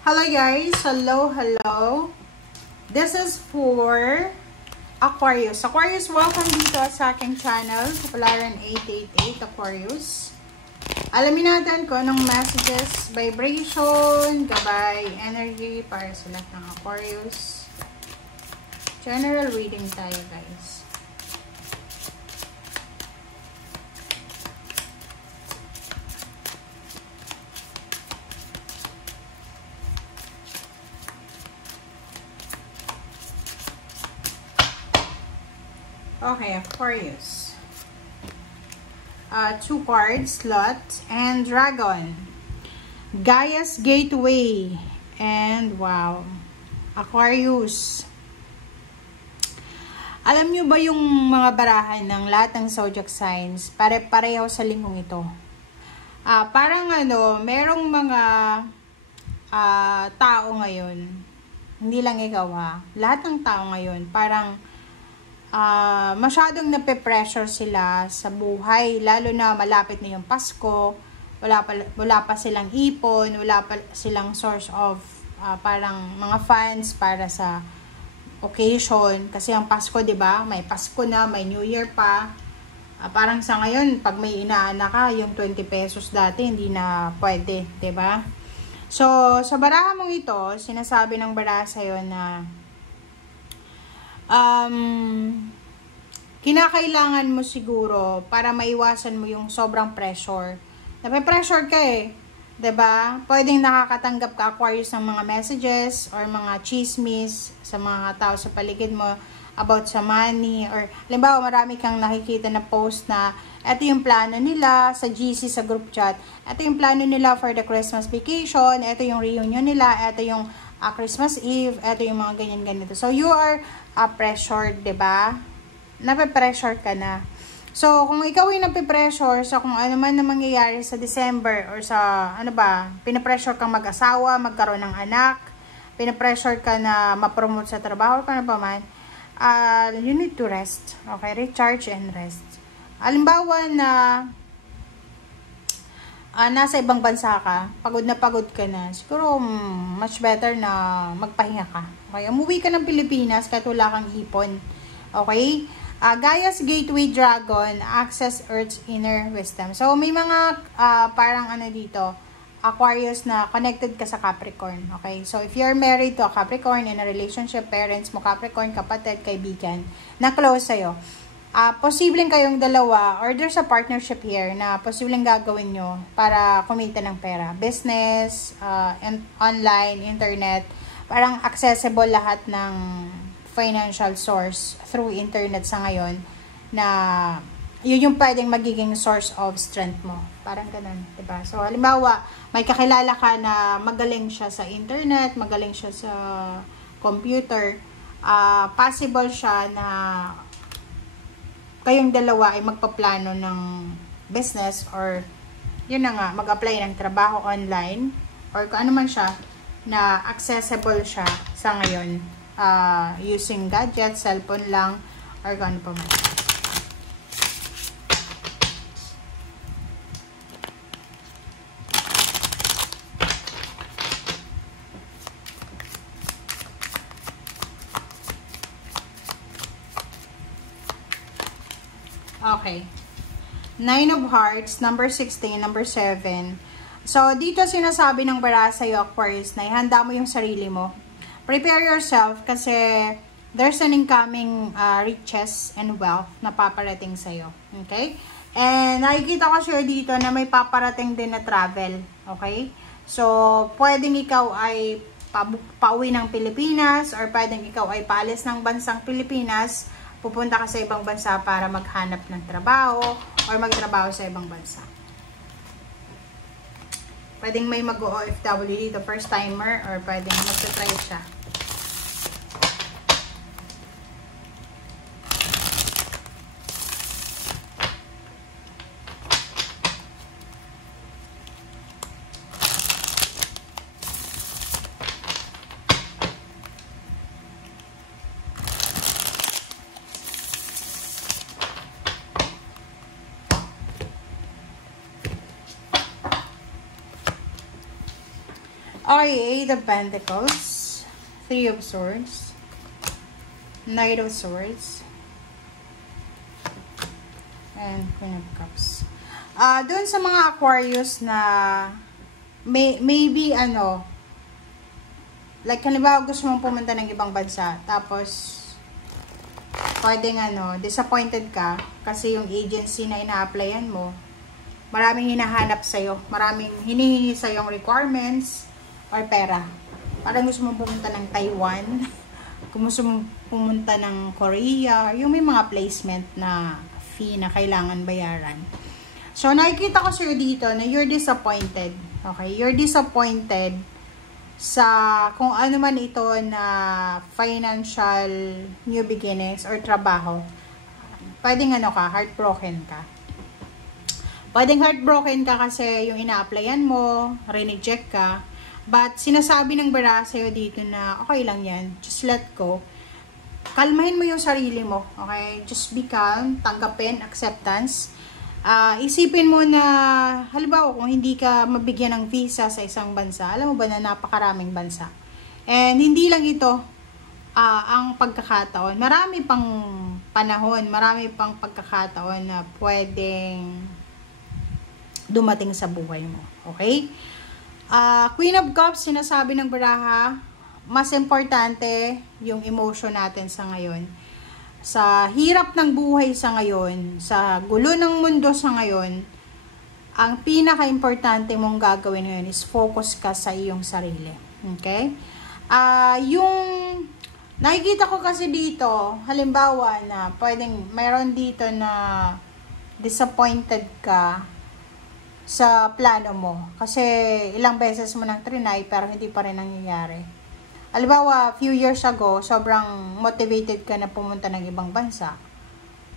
Hello guys, hello. This is for Aquarius. Welcome dito sa aking channel, Kapalaran 888 Aquarius. Alamin natin kung anong messages, vibration, gabay, energy para sa lahat ng Aquarius. General reading tayo guys. Okay, Aquarius. Two cards, Lot and Dragon. Gaia's Gateway. And wow. Aquarius. Alam nyo ba yung mga barahan ng lahat ng zodiac signs? Pareho sa linggong ito. Parang merong mga tao ngayon. Hindi lang ikaw lahat ng tao ngayon. Parang masyadong nape-pressure sila sa buhay, lalo na malapit na yung Pasko, wala pa silang ipon, wala pa silang source of parang mga funds para sa occasion, kasi ang Pasko, 'di ba? May Pasko na, may New Year pa. Parang sa ngayon, pag may inaanak ka, yung 20 pesos dati hindi na pwede, 'di ba? So, sa baraha mong ito, sinasabi ng baraha sa'yo na kinakailangan mo siguro para maiwasan mo yung sobrang pressure. Nape-pressure ka 'di ba? Pwedeng nakakatanggap ka, Aquarius, ng mga messages or mga chismis sa mga tao sa paligid mo about sa money, or halimbawa marami kang nakikita na post na ito yung plano nila sa GC, sa group chat. Ito yung plano nila for the Christmas vacation, ito yung reunion nila, ito yung Christmas Eve, ito yung mga ganyan-ganito. So, you are pressured, 'di ba? Nape-pressure ka na. So, kung ikaw ay nape-pressure sa kung ano man na mangyayari sa December or sa, pinapressure kang mag-asawa, magkaroon ng anak, pinapressure ka na ma-promote sa trabaho, ka na pa man, you need to rest. Okay? Recharge and rest. Halimbawa na nasa ibang bansa ka, pagod ka na, siguro much better na magpahinga ka. Okay? Umuwi ka ng Pilipinas kahit wala kang ipon. Okay? Gaia's Gateway Dragon, access Earth's inner wisdom. So, may mga parang dito, Aquarius, na connected ka sa Capricorn. Okay? So, if you're married to a Capricorn, in a relationship, parents mo Capricorn, kapatid, kaibigan, na close sa'yo. Posibleng kayong dalawa, or there's a partnership here na posibleng gagawin nyo para kumita ng pera. Business, online, internet, parang accessible lahat ng financial source through internet sa ngayon, na yun yung pwedeng magiging source of strength mo. Parang ganun, diba? So, halimbawa, may kakilala ka na magaling siya sa internet, magaling siya sa computer, possible siya na kayong dalawa ay magpaplano ng business, or yun na nga, mag-apply ng trabaho online, or kung ano man siya, na accessible siya sa ngayon. Using gadgets, cellphone lang, or kung ano pa man. Okay. 9 of Hearts, number 16, number 7. So, dito sinasabi ng bara sa'yo, Aquarius, na ihanda mo yung sarili mo. Prepare yourself kasi there's an incoming riches and wealth na paparating sa'yo. Okay? And nakikita ko sure dito na may paparating din na travel. Okay? So, pwedeng ikaw ay pauwi ng Pilipinas, or pwedeng ikaw ay paalis ng bansang Pilipinas, pupunta ka sa ibang bansa para maghanap ng trabaho or magtrabaho sa ibang bansa. Pwedeng may mag-OFW dito, first timer, or pwedeng magta-try siya. Okay, Eight of Pentacles, Three of Swords, Knight of Swords, and Queen of Cups. Doon sa mga Aquarius na maybe ano, like halimbawa gusto mong pumunta ng ibang bansa, tapos pwedeng ano, disappointed ka kasi yung agency na ina-applyan mo, maraming hinahanap sa'yo, maraming hinihingi sa'yo yung requirements or pera. Parang gusto mong pumunta ng Taiwan, gusto mong pumunta ng Korea, yung may mga placement na fee na kailangan bayaran. So, nakikita ko sa'yo dito na you're disappointed. Okay? You're disappointed sa kung ano man ito na financial new beginnings or trabaho. Pwedeng ano ka, heartbroken ka. Pwedeng heartbroken ka kasi yung ina-applyan mo, reject ka. But sinasabi ng bara sa'yo dito na okay lang yan, just let go. Kalmahin mo yung sarili mo. Okay? Just be calm, tanggapin, acceptance. Isipin mo na, halimbawa kung hindi ka mabigyan ng visa sa isang bansa, alam mo ba na napakaraming bansa. And hindi lang ito ang pagkakataon. Marami pang panahon, marami pang pagkakataon na pwedeng dumating sa buhay mo. Okay? Queen of Cups, sinasabi ng baraha, mas importante yung emotion natin sa ngayon. Sa hirap ng buhay sa ngayon, sa gulo ng mundo sa ngayon, ang pinaka-importante mong gagawin ngayon is focus ka sa iyong sarili. Okay? Yung nakikita ko kasi dito, halimbawa na pwedeng mayroon dito na disappointed ka sa plano mo. Kasi ilang beses mo nang trinay pero hindi pa rin nangyayari. Halimbawa, few years ago, sobrang motivated ka na pumunta ng ibang bansa.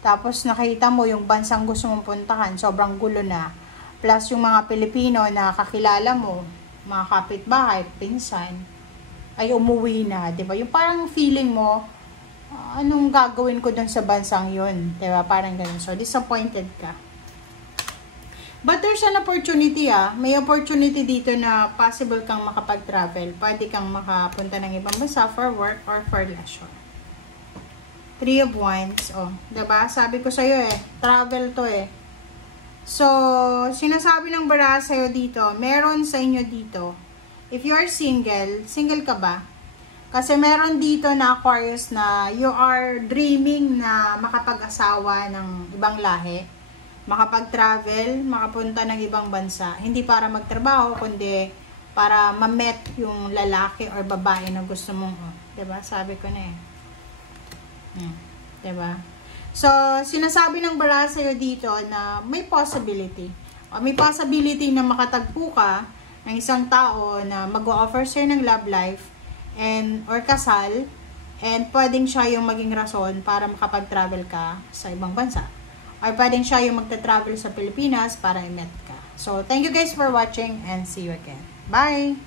Tapos nakita mo yung bansang gusto mong puntahan, sobrang gulo na. Plus yung mga Pilipino na kakilala mo, mga kapitbahay, pinsan, ay umuwi na, 'di ba? Yung parang feeling mo, anong gagawin ko dun sa bansang 'yon, 'di ba? Parang ganun. So disappointed ka. But there's an opportunity May opportunity dito na possible kang makapag-travel. Pwede kang makapunta ng ibang bansa for work or for leisure. Three of Wands. Diba? Sabi ko sa'yo travel to So, sinasabi ng bara sa'yo dito, meron sa inyo dito. If you are single ka ba? Kasi meron dito na Aquarius na you are dreaming na makapag-asawa ng ibang lahi. Makapag-travel, makapunta ng ibang bansa. Hindi para magtrabaho, kundi para ma-met yung lalaki or babae na gusto mong, diba? Sabi ko na diba? So, sinasabi ng bara sa'yo dito na may possibility. May possibility na makatagpo ka ng isang tao na mag-o-offer sa'yo ng love life or kasal, and pwedeng siya yung maging rason para makapag-travel ka sa ibang bansa. Or pwedeng siya yung magta-travel sa Pilipinas para i-met ka. So, thank you guys for watching and see you again. Bye!